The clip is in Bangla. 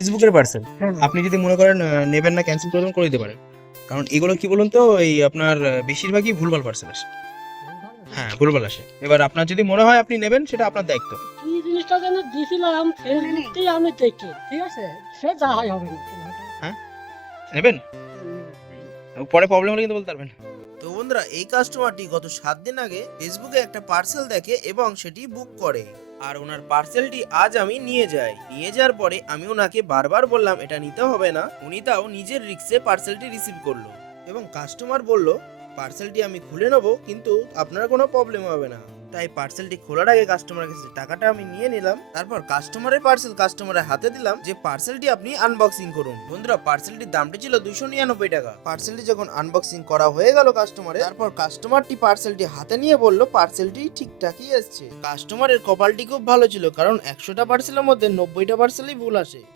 ফেসবুকের পার্সেল হ্যাঁ আপনি যদি মনে করেন নেবেন না, ক্যান্সেল করবেন, করে দিতে পারেন। কারণ এগুলো কি বলুন তো, এই আপনার বেশিরভাগই ভুলভাল পার্সেল আসে। হ্যাঁ, ভুলভাল আসে। এবার আপনার যদি মনে হয় আপনি নেবেন, সেটা আপনার দায়িত্ব। কি জিনিসটা যেন দিছিলাম ফেসবুকতেই আমি দেখি, ঠিক আছে, সে যা হয় হবে না। হ্যাঁ, নেবেন, পরে প্রবলেম হলে কিন্তু বলতে পারবেন। তো বন্ধুরা, এই কাস্টমারটি গত 7 দিন আগে ফেসবুকে একটা পার্সেল দেখে এবং সেটি বুক করে। আর ওনার পার্সেলটি আজ আমি নিয়ে যাই। নিয়ে যাওয়ার পরে আমি ওনাকে বারবার বললাম এটা নিতে হবে না, উনি তাও নিজের রিক্সে পার্সেলটি রিসিভ করলো। এবং কাস্টমার বলল পার্সেলটি আমি খুলে নেবো, কিন্তু আপনার কোনো প্রবলেম হবে না। তাই পার্সেলটি খোলার আগে কাস্টমারের কাছে টাকাটা আমি নিয়ে নিলাম। তারপর কাস্টমারের পার্সেল কাস্টমারের হাতে দিলাম যে পার্সেলটি আপনি আনবক্সিং করুন। বন্ধুরা, পার্সেলটির দামটি ছিল 299 টাকা। পার্সেলটি যখন আনবক্সিং করা হয়ে গেল কাস্টমারের, তারপর কাস্টমারটি পার্সেলটি হাতে নিয়ে বলল পার্সেলটি ঠিকঠাকই এসছে। কাস্টমারের কপালটি খুব ভালো ছিল, কারণ 100টা পার্সেলের মধ্যে 90টা পার্সেলই ভুল আসে।